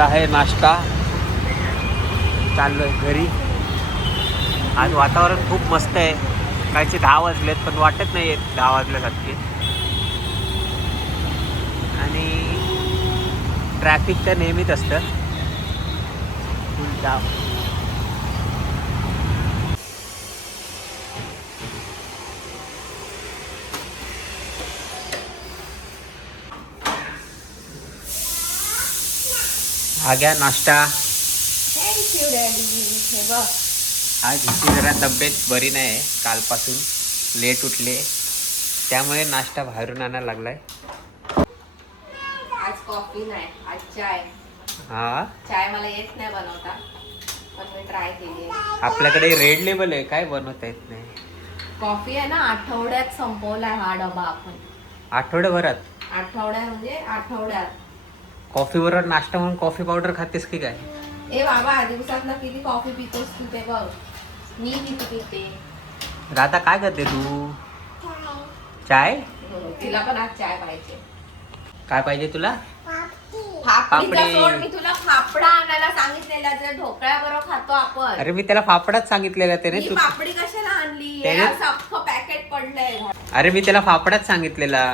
झालेला आहे नाश्ता. चाललोय घरी. आज वातावरण खूप मस्त आहे. कायचे 10 वाजलेत पण वाटत नाही 10 वाजल्यासारखे. आणि ट्रॅफिक तर नेहमीच असतं. फुल जाम. हा घ्या नाश्ता. Thank you daddy. हे बघ, आज हिची जरा तब्येत बरी नाही आहे. कालपासून लेट उठले त्यामुळे नाश्ता बाहेरून आणायला लागलाय. आज कॉफी नाही, आज चाय. हा, चाय मला येत नाही बनवता, पण मी ट्राय केली आहे. आपल्याकडे रेड लेबल आहे, काय बनवता येत नाही. कॉफी आहे ना, आठवड्यात संपवलाय हा डबा आपण. आठवड्याभरात? आठवड्यात म्हणजे आठवड्यात. कॉफी बरोबर नाश्ता म्हणून कॉफी पावडर खातेस की काय? ए बाबा, दिवसात ना किती कॉफी पितोस तू ते बघ. मी किती पिते. राधा काय करते तू? चाय? तिला पण आज चाय पाहिजे. काय पाहिजे तुला? फाफडीचा सोड, मी तुला फाफडा आणायला सांगितलेला, जर ढोकळ्या बरोबर खातो आपण. अरे मी त्याला फाफडाच सांगितलेला त्याने. ही पापडी कशाला आणली? त्याने- अख्खं पॅकेट पडलंय. अरे मी त्याला फाफडाच सांगितलेला,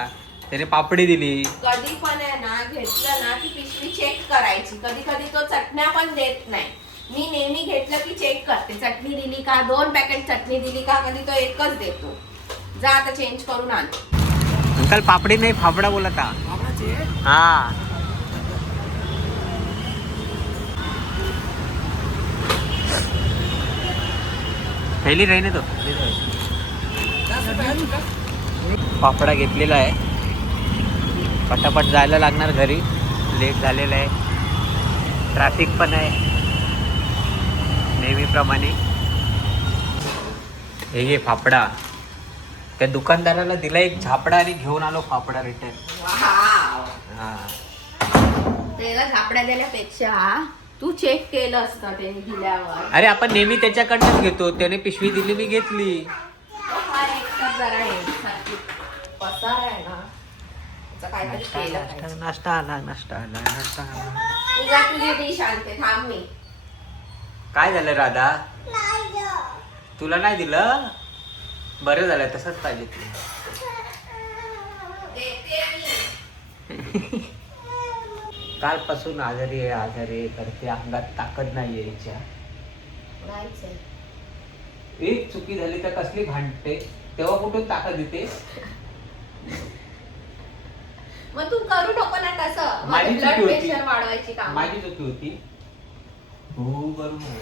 त्याने पापडी दिली. कधी पण आहे ना, घेतलं ना की पिशवी चेक करायची. कधी कधी तो चटण्या पण देत नाही. मी नेहमी घेतलं की चेक करते, चटणी दिली का, 2 पॅकेट चटणी दिली का, कधी तो एकच देतो. जा आता चेंज करून आण. अंकल पापडी नाही फाफडा बोलता. हा, पहिली राही तो फाफडा घेतलेला आहे. पटापट जायला लागणार घरी, लेट झालेलं आहे. ट्रॅफिक पण आहे नेहमीप्रमाणे. हे घे फाफडा. त्या दुकानदाराला दिला एक झापडा आणि घेऊन आलो फाफडा रिटर्न. वाव. हा, त्याला झापड्या दिल्यापेक्षा तू चेक केलं असतं त्याने दिल्यावर. अरे आपण नेहमी त्याच्याकडनंच घेतो, त्याने पिशवी दिली मी घेतली. हा एकच जरा हे सारखी पसार आहे ना, त्याचं काहीतरी केलं पाहिजे. नाश्ता आला, नाश्ता आला, नाश्ता आला. तुझा तुझी डिश आणते, थांब मी. काय झालं राधा? तुला नाही दिलं? बरं झालं, तसंच पाहिजे तुला. देते मी. कालपासून आजारी करते, अंगात ताकद नाही यायच्या. नाहीच आहे. एक चुकी झाली तर कसली भांडते, तेव्हा कुठून ताकद येते? मग तू करू नको ना तसं. माझी ब्लड चुकी होती. प्रेशर वाढवायची काम. माझी चुकी होती. हो बरोबर.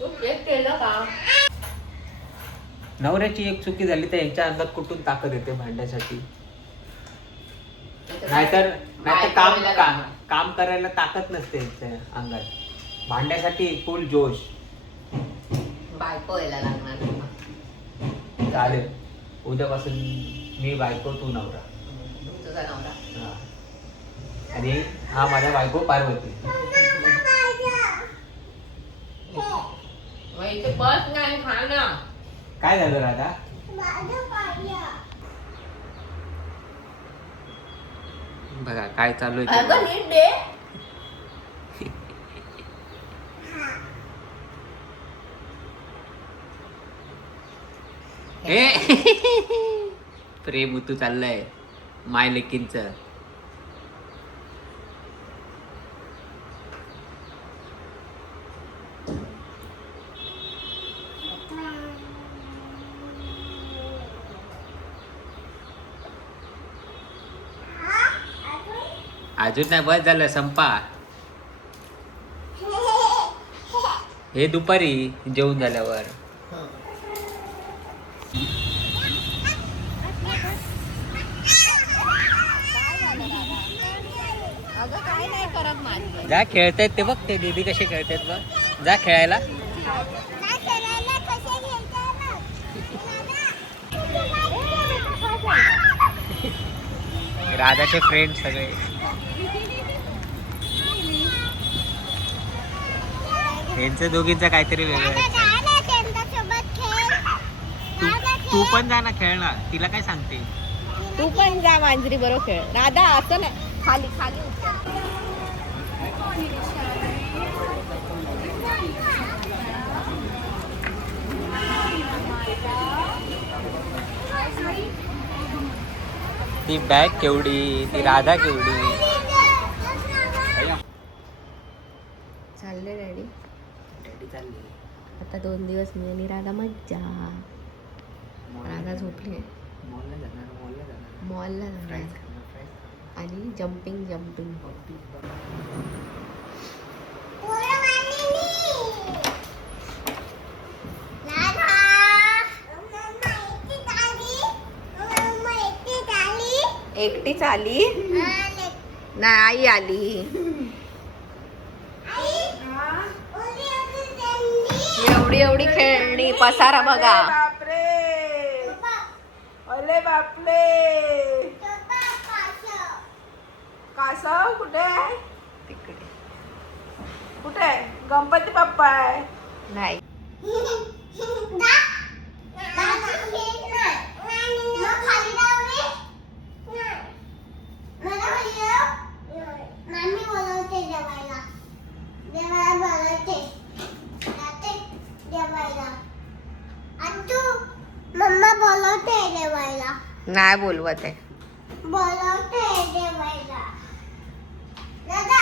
तू चेक केलं का? नवऱ्याची एक चुकी झाली तर यांच्या अंगात कुठून ताकद येते भांड्यासाठी? नाहीतर काम करायला ताकद नसते यांच्या अंगात. भांड्यासाठी फुल जोश. बायको यायला लागणार मग. चालेल, उद्यापासून मी बायको तू नवरा. तुझा नवरा. हा. आणि हा माझा बायको पार्वती. मग इथे बस नाही, खा ना. काय झालं राधा? बघा काय चालू आहे. अगं नीट दे. प्रेम तू चाललंय माय लेकींच. अजून नाही, बस झालं, संपा. हे दुपारी जेवून झाल्यावर. अगं काय नाही करत माझी. जा खेळतायत ते बघ, ते दीदी कसे खेळतायत बघ. जा खेळायला. राधाचे फ्रेंड सगळे. यांचं दोघींचं काहीतरी वेगळं आहे. तू पण जा ना खेळणार, तिला काय सांगते? तू पण जा मांजरी बरोबर खेळ. राधा असं नाही, खाली खाली उतर. ती बॅग केवढी, ती राधा केवढी. चालले डॅडी. डॅडी चालली. आता 2 दिवस मी आणि राधा मज्जा. राधा झोपली. मॉलला जाणार. मॉलला जाणार आणि जम्पिंग. एकटीच आली नाही, आई आली. एवढी खेळणी, पसारा बघा. अरे बापरे, कासव कुठे आहे? तिकडे कुठे आहे? गणपती बाप्पा आहे. नाही. मम्मा बोलवते जेवायला. नाही बोलवत आहे. बोलवते जेवायला. दादा